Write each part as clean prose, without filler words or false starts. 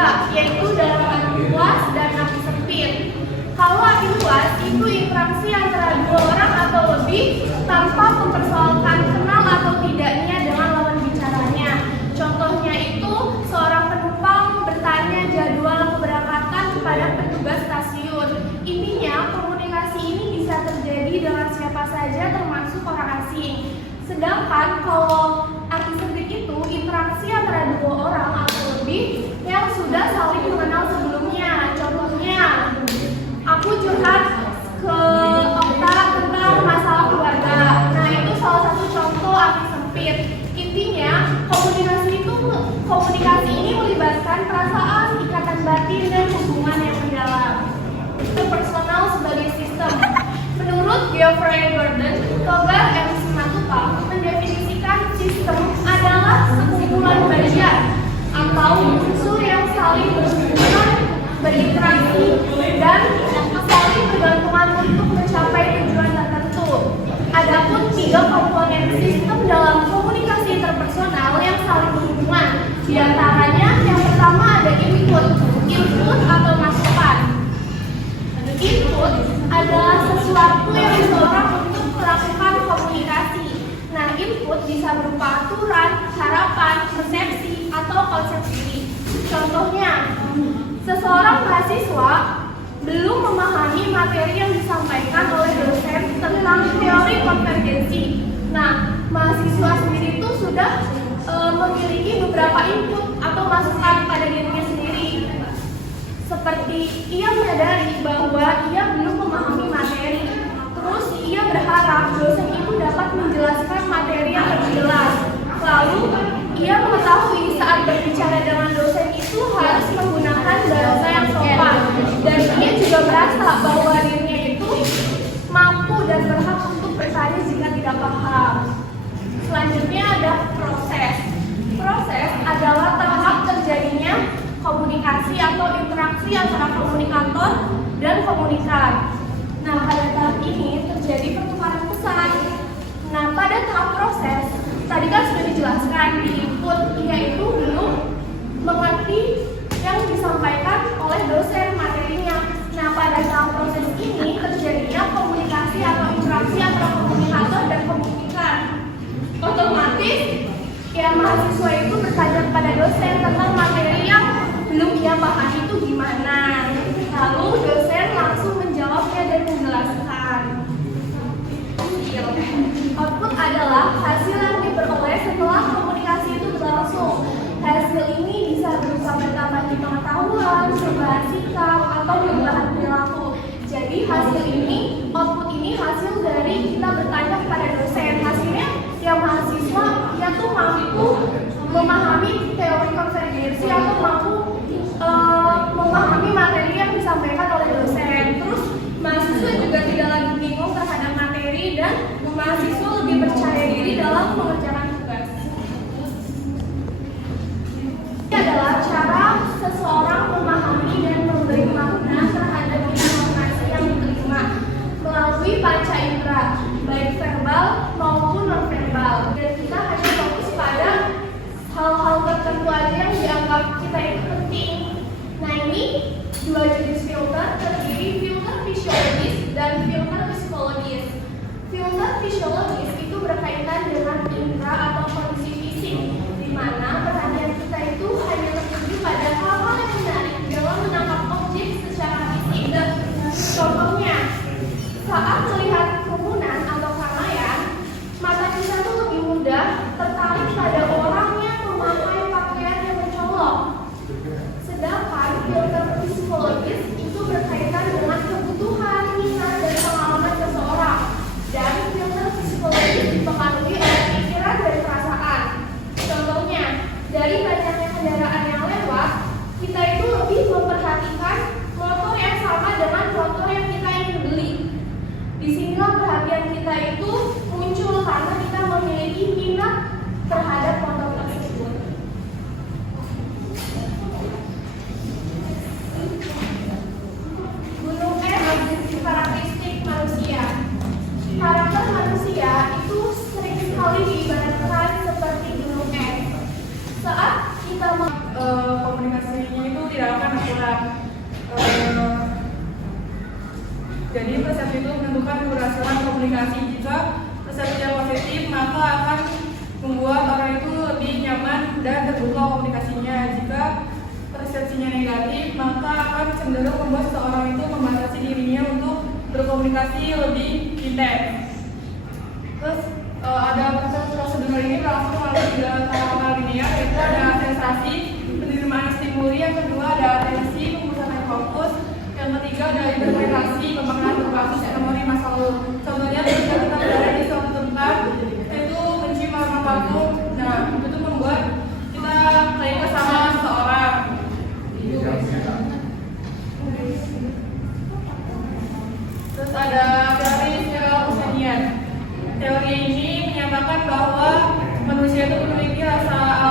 kedua, yaitu dalam arti luas dan arti sempit. Kalau arti luas itu interaksi antara dua orang atau lebih tanpa mempersoalkan kenal atau tidaknya dengan lawan bicaranya. Contohnya itu seorang penumpang bertanya jadwal keberangkatan kepada petugas stasiun. Intinya komunikasi ini bisa terjadi dengan siapa saja termasuk orang asing. Sedangkan kalau arti sempit itu interaksi antara dua orang atau lebih yang sudah saling mengenal sebelumnya. Contohnya, aku curhat ke Okta tentang masalah keluarga. Nah, itu salah satu contoh arti sempit. Intinya, komunikasi ini melibatkan perasaan, ikatan batin, dan hubungan yang mendalam. Personal sebagai sistem. Menurut Geoffrey Gordon, Kogar M. Simatupang mendefinisikan sistem adalah sekumpulan bagian atau unsur yang saling berhubungan, berinteraksi, dan saling bergantungan untuk mencapai tujuan tertentu. Adapun 3 komponen sistem dalam komunikasi interpersonal yang saling berhubungan, di antaranya yang pertama ada input atau masukan. Input adalah sesuatu yang mendorong untuk melakukan komunikasi. Nah, input bisa berupa aturan, harapan, persepsi, atau konsepsi. Contohnya, seseorang mahasiswa belum memahami materi yang disampaikan oleh dosen tentang teori konvergensi. Nah, mahasiswa sendiri itu sudah memiliki beberapa input atau masukan pada dirinya sendiri. Seperti ia menyadari bahwa ia belum memahami materi, terus ia berharap dosen itu dapat menjelaskan materi yang lebih jelas. Lalu, ia mengetahui saat berbicara dengan dosen itu harus menggunakan bahasa yang sopan, dan ia juga merasa bahwa dirinya itu mampu dan berhak untuk bertanya jika tidak paham. Selanjutnya ada proses. Proses adalah tahap terjadinya komunikasi atau interaksi antara komunikator dan komunikan. Nah, pada tahap ini terjadi pertukaran pesan. Nah, pada tahap proses, tadi kan sudah dijelaskan di input, yaitu belum mengerti yang disampaikan oleh dosen materinya. Nah, pada tahap proses ini terjadinya komunikasi atau interaksi antara komunikator dan komunikan. Otomatis, ya mahasiswa itu bertanya kepada dosen tentang materi yang belum ia pahami itu gimana. Lalu dosen langsung menjawabnya dan menjelaskan. Output adalah hasil yang diperoleh setelah komunikasi itu berlangsung. Hasil ini bisa berupa bertambahnya pengetahuan, perubahan sikap, atau perubahan perilaku. Jadi hasil ini, output ini hasil dari kita bertanya kepada dosen. Hasilnya yang mahasiswa dia tuh mampu memahami teori konvergensi atau mampu memahami materi yang disampaikan oleh dosen. Terus mahasiswa juga tidak lagi bingung terhadap materi dan mahasiswa lebih percaya diri dalam mengerjakan tugas. Ini adalah cara seseorang memahami dan memberi makna terhadap informasi yang diterima melalui panca indera, baik verbal maupun non-verbal. Dan kita hanya fokus pada hal-hal tertentu aja yang dianggap kita itu penting. Nah, ini 2 jenis filter, terdiri filter fisiologis dan filter psikologis. Filter fisiologis itu berkaitan dengan indera atau kondisi fisik, di mana perhatian kita itu hanya tertuju pada hal-hal yang menarik dalam menangkap objek secara fisik. Dan contohnya, saat melihat kerumunan atau keramaian, mata kita tuh lebih mudah tertarik pada orang yang memakai pakaian yang mencolok. Sedangkan filter psikologis itu berkaitan dengan kebutuhan, minat, dan pengalaman seseorang. Dan filter psikologis dipengaruhi oleh pikiran dan perasaan. Contohnya, dari banyaknya kendaraan yang lewat, kita itu lebih memperhatikan motor yang sama dengan motor yang kita ingin beli. Disinilah perhatian kita itu muncul karena kita memiliki minat terhadap motor tersebut. Gunung es, karakteristik manusia. Karakter manusia itu sering sekali diibaratkan seperti gunung es. Saat kita komunikasinya itu tidak akan akurat. Jadi persepsi itu menentukan keberhasilan komunikasi. Jika persepsinya positif, maka akan membuat orang itu lebih nyaman dan terbuka komunikasinya. Jika persepsinya negatif, maka akan cenderung membuat seseorang itu membatasi dirinya untuk berkomunikasi lebih intens. Terus ada proses prosedur ini berlangsung melalui 3 tahapan linear, yaitu ada sensasi, penerimaan stimuli, yang kedua ada atensi, pemusatan fokus, yang ketiga ada interpretasi, pemaknaan berbasis memori masa lalu. Contohnya ketika kita berada di suatu tempat, itu mencium aroma parfum, nah itu membuat kita teringat sama seseorang. Terus ada teori kesenian. Teori ini menyatakan bahwa manusia itu memiliki rasa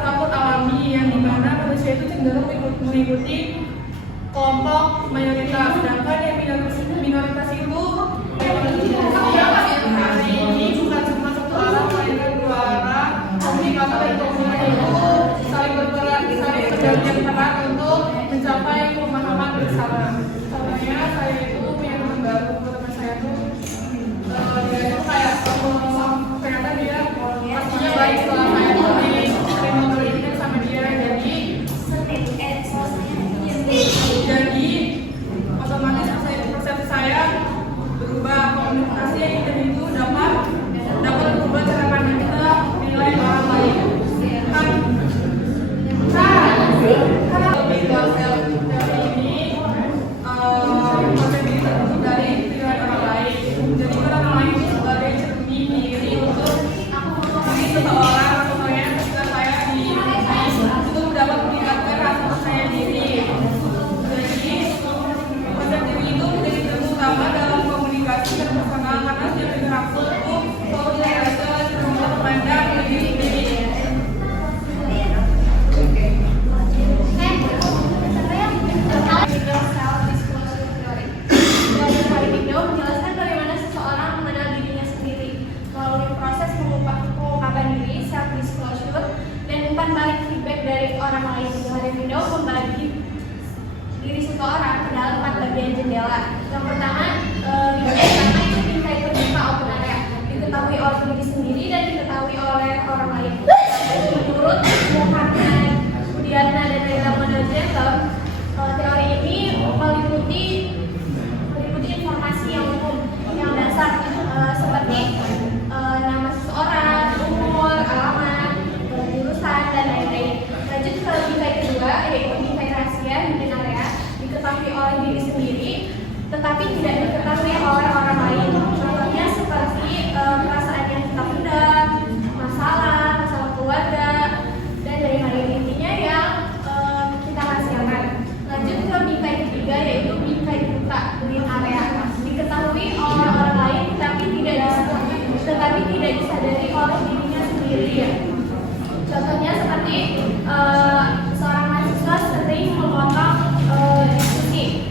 takut alami, yang dimana manusia itu cenderung mengikuti kelompok mayoritas, sedangkan yang minoritas itu hari ini bukan cuma satu arah, melainkan 2 arah. Komunikator dan komunikasi itu saling bergantian peran untuk mencapai pemahaman bersama. Contohnya saya itu punya teman baru, teman saya itu dia itu kayak ternyata dia pastinya baik setelah saya itu ngobrol sama dia, jadi otomatis persepsi saya berubah. Komunikasi yang itu dapat berubah cara pandang kita menilai orang lain. Dari ini konsep ini terbentuk dari pilihan orang lain. Jadi orang lain itu sebagai cermin diri untuk seseorang. Contohnya ketika saya itu dapat meningkatkan rasa percaya diri. Jadi konsep diri itu menjadi terutama dalam komunikasi dan personal, karena setiap interaksi itu selalu dirasa untuk memandang diri sendiri. Menjelaskan bagaimana seseorang mengenal dirinya sendiri melalui proses pengungkapan diri, self disclosure, dan umpan balik feedback dari orang lain. Hari Window membagi diri seseorang ke dalam 4 bagian jendela. Yang pertama, itu bingkai terbuka open area, diketahui oleh diri sendiri dan diketahui oleh orang lain. Menurut Muhammad Budiana dan Reza Monojenko, teori ini meliputi informasi yang umum, yang dasar, seperti nama seseorang, umur, alamat, jurusan, dan lain-lain. Lanjut ke bingkai kedua, yaitu bingkai rahasia, hidden area, diketahui oleh diri sendiri, tetapi tidak diketahui oleh orang lain. Contohnya seperti perasaan yang kita pendam, masalah keluarga, dan dari hal ini intinya yang kita rahasiakan. Lanjut ke bingkai ketiga, yaitu bingkai buta, green area, diketahui oleh orang lain tetapi tidak disadari oleh dirinya sendiri. Contohnya seperti seorang mahasiswa sering memotong diskusi.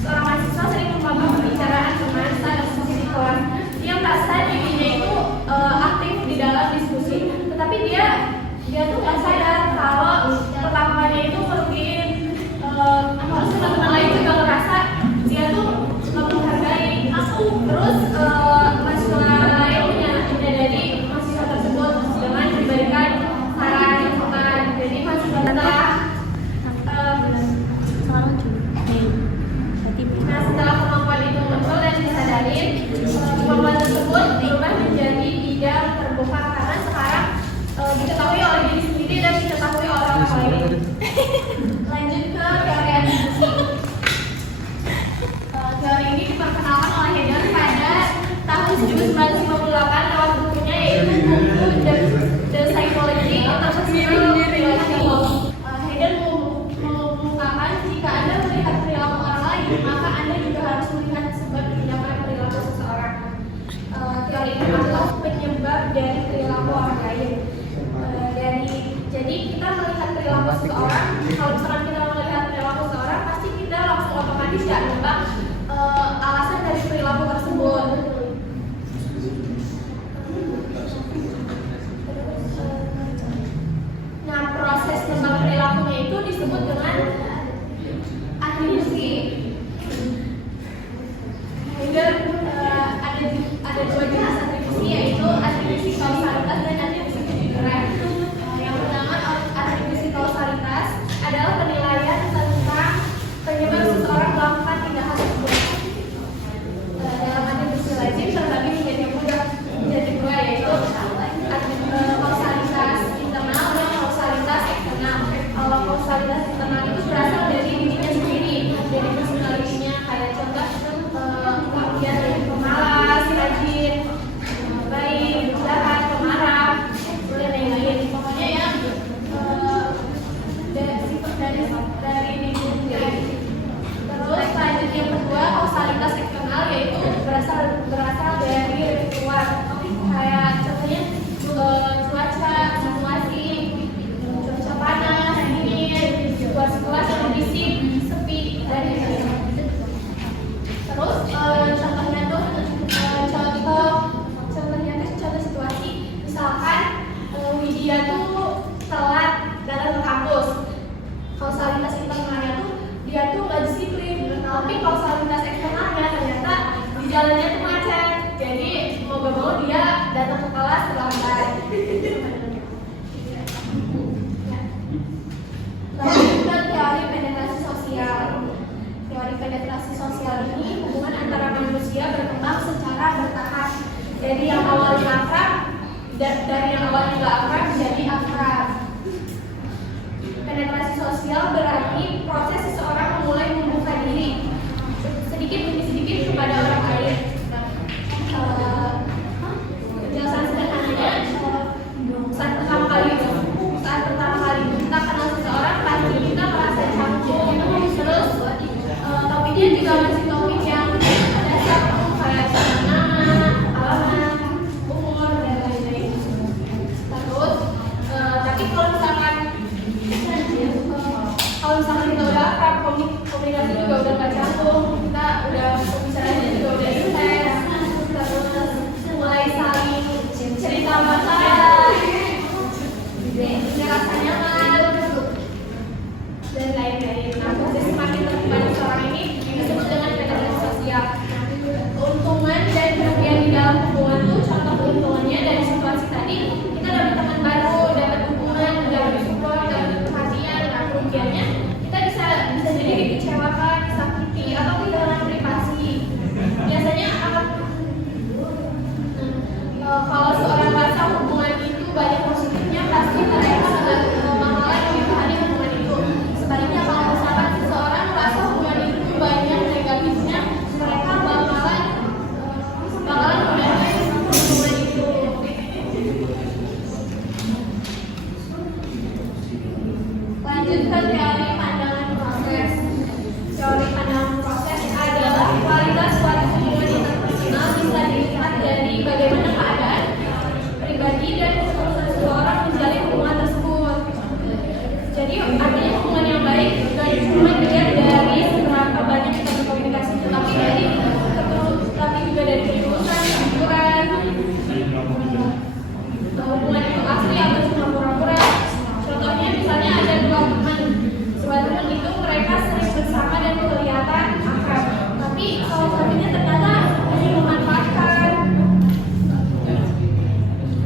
Seorang mahasiswa sering memotong pembicaraan teman saat diskusi di kelas. Dia merasa dirinya itu aktif di dalam diskusi, tetapi dia tuh nggak sadar kalau perlakuannya itu merugikan teman-teman lain, juga merasa dia tuh nggak menghargai. Terus mahasiswa lain menyadari mahasiswa tersebut dengan diberikan saran masukan. Jadi mahasiswa setelah kemampuan itu muncul dan disadari, kemampuan tersebut berubah menjadi bidang terbuka karena sekarang diketahui oleh diri sendiri dan diketahui oleh orang lain. Lanjut ke teori atribusi. Teori ini diperkenalkan oleh Hegel pada tahun 1958 lewat bukunya, yaitu buku The Psychology of Personal Relations. Hegel mengungkapkan jika Anda melihat perilaku orang lain, maka Anda juga harus melihat sebab tindakan perilaku seseorang. Teori ini adalah penyebab dari perilaku orang lain. Jadi kita melihat perilaku seseorang, kalau misalkan kita melihat perilaku seseorang, pasti kita langsung otomatis ya menebak alasan dari perilaku tersebut. Nah, kausalitas eksternalnya ternyata di jalannya tuh macet. Jadi mau gak mau dia datang ke kelas terlambat. Lanjut ke teori penetrasi sosial. Teori penetrasi sosial ini hubungan antara manusia berkembang secara bertahap. Jadi yang awalnya akrab, dari yang awalnya nggak akrab menjadi akrab. Penetrasi sosial berarti proses seseorang memulai membuka diri sedikit demi sedikit kepada orang lain. Penjelasan sederhananya, saat pertama kali kita kenal seseorang, pasti kita merasa canggung. Terus topiknya juga masih topik yang dasar kayak nama, alamat, umur dan lain-lain. Terus tapi kalau misalkan kita udah akrab, komunikasi juga udah gak canggung, kita udah pembicaraannya juga udah intens, terus mulai saling cerita masalah, punya rasa nyaman dan lain-lain. Nah, proses semakin terlibat seorang ini disebut dengan penetrasi sosial. Keuntungan dan kerugian di dalam hubungan itu, contoh keuntungannya dari situasi tadi, kita dapat teman baru, dapat hubungan, dapat support, dapat perhatian. Nah, kerugiannya kita bisa jadi dikecewakan, disakiti, atau kehilangan privasi. Biasanya akan kalau seorang merasa hubungan itu banyak positifnya, pasti mereka bakalan memahami hubungan itu. Sebaliknya kalau misalkan seseorang merasa hubungan itu banyak negatifnya, mereka bakalan memahami hubungan itu. Lanjut ke teori pandangan proses. Teori pandangan proses adalah kualitas suatu hubungan interpersonal bisa dilihat dari bagaimana keadaan pribadi dan seseorang menjalin hubungan tersebut. Jadi artinya hubungan yang baik bukan cuma dilihat dari seberapa banyak kita berkomunikasi, tapi juga dari ketulusan, kejujuran, hubungan itu asli atau cuma pura-pura. Contohnya misalnya ada dua teman itu mereka sering bersama dan kelihatan akrab, tapi salah satunya ternyata hanya memanfaatkan.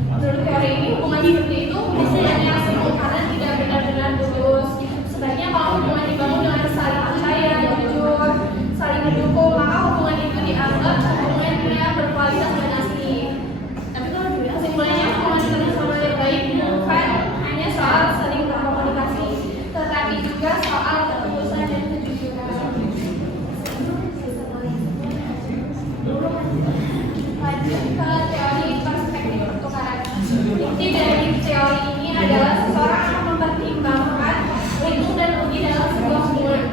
Menurut teori ini, hubungan seperti itu biasanya semu karena tidak benar-benar tulus. Sebaiknya kalau hubungan dibangun dengan saling percaya, jujur, saling mendukung, maka hubungan itu dianggap hubungan yang berkualitas dan asli. Tapi kalau kesimpulannya, hubungan internasional yang baik bukan hanya soal saling berkomunikasi, tetapi juga soal ketulusan dan kejujuran. Lanjut ke teori perspektif pertukaran. Inti dari teori ini adalah seseorang akan mempertimbangkan untung dan rugi dalam sebuah hubungan.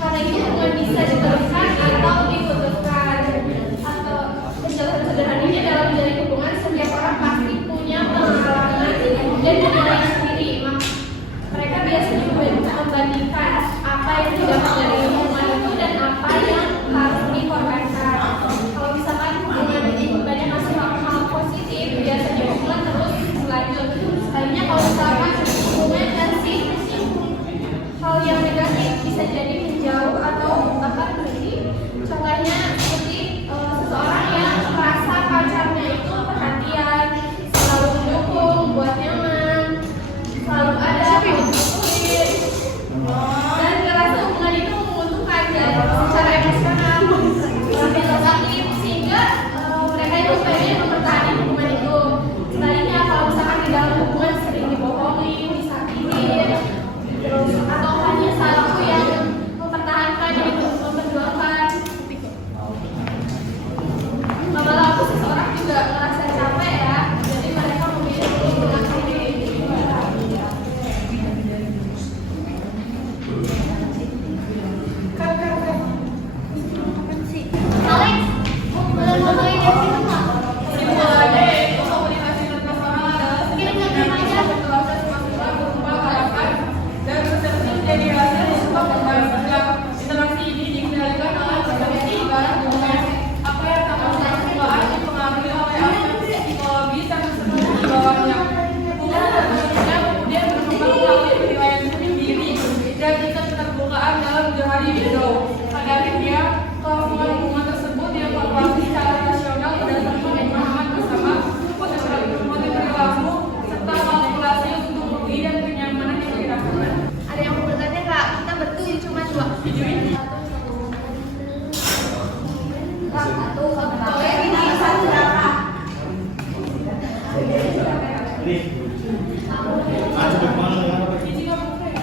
Karena itu hubungan bisa diteruskan atau diputuskan. Atau penjelasan sederhananya dalam menjalin hubungan, setiap orang pasti punya pengalaman dan nilai sendiri. Mereka biasanya membandingkan apa yang didapat dari hubungan itu dan apa yang harus dikorbankan. Kalau misalkan hubungan itu banyak ngasih hal positif, biasanya hubungan terus lanjut. Sebaliknya kalau misalkan hubungan ngasih hal yang negatif, bisa jadi menjauh atau bahkan berhenti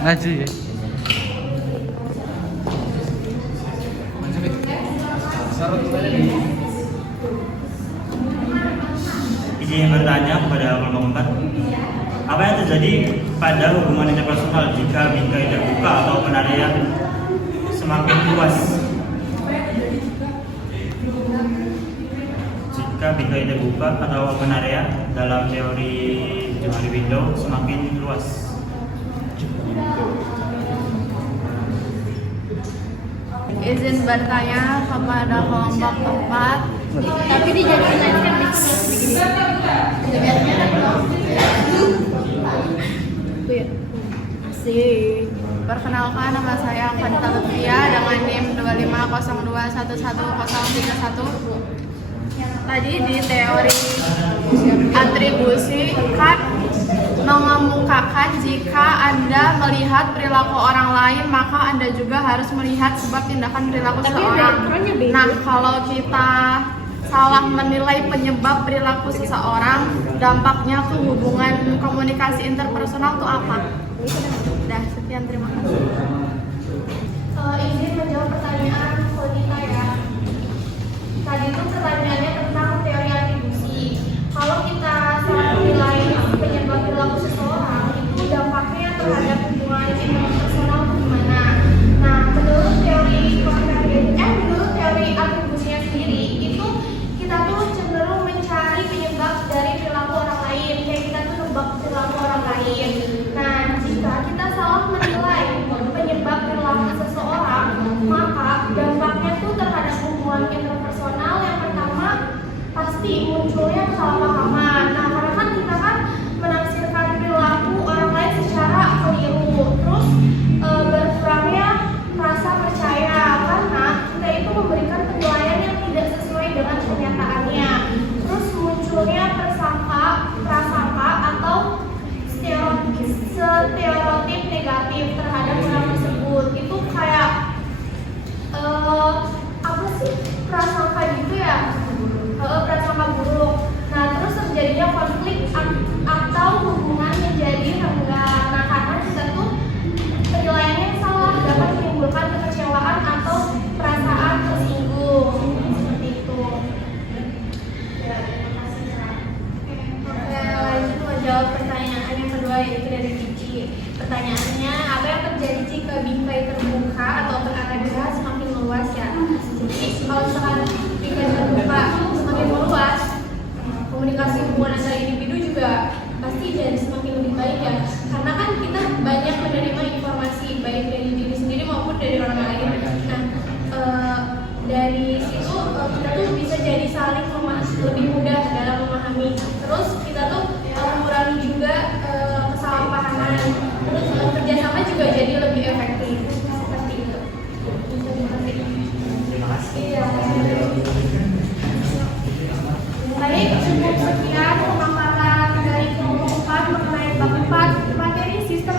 Ngaji ya. Izin bertanya kepada kelompok 4. Apa yang terjadi pada hubungan interpersonal jika bingkai terbuka atau open area semakin luas? Jika bingkai terbuka atau open area dalam teori Johari Window semakin luas. Izin bertanya kepada kelompok 4. Tapi dijadiin aja begini. Asik. Perkenalkan, nama saya Kanita Lutfia dengan NIM 2502110131. Tadi di teori atribusi kan mengemukakan jika Anda melihat perilaku orang lain, maka Anda juga harus melihat sebab tindakan perilaku seseorang. Nah, kalau kita salah menilai penyebab perilaku seseorang, dampaknya ke hubungan komunikasi interpersonal itu apa? Udah, sekian, terima kasih. Izin menjawab pertanyaan Konita ya. Tadi itu pertanyaannya tentang teori atribusi. Kalau kita salah menilai penyebab perilaku seseorang, itu dampaknya terhadap hubungan interpersonal gimana? Nah, menurut teori atribusinya sendiri, itu kita tuh cenderung mencari penyebab dari perilaku orang lain. Kayak kita tuh nebak perilaku orang lain. Nah, jika kita salah menilai penyebab perilaku seseorang, maka dampaknya tuh terhadap hubungan interpersonal yang pertama pasti munculnya kesalahpahaman. Nah, karena kan kita kan menafsirkan perilaku orang lain secara keliru, terus berkurangnya rasa percaya karena kita itu memberikan penilaian yang tidak sesuai dengan kenyataannya. Terus munculnya prasangka atau stereotip negatif terhadap orang tersebut. Itu kayak apa sih, prasangka gitu ya, prasangka buruk. Nah, terus terjadinya konflik atau hubungan menjadi renggang. Nah, karena kita tuh penilaiannya yang salah dapat menimbulkan kekecewaan atau perasaan tersinggung seperti itu. Ya, terima kasih, Kak. Oke, lanjut menjawab pertanyaan yang kedua, yaitu dari Cici. Pertanyaannya, apa yang terjadi jika bingkai terbuka atau open area semakin luas ya? Jadi kalau misalkan bingkai terbuka semakin meluas, komunikasi hubungan antar individu juga pasti jadi semakin lebih baik ya. Karena kan kita banyak menerima informasi baik dari diri sendiri maupun dari orang lain. Nah, dari situ kita tuh bisa jadi saling lebih mudah dalam memahami. Terus kita tuh mengurangi juga kesalahpahaman. Terus kerjasama juga jadi lebih efektif. Seperti itu. Terima kasih. Iya. Baik, cukup sekian pemaparan dari kelompok 4 mengenai bab 4 materi sistem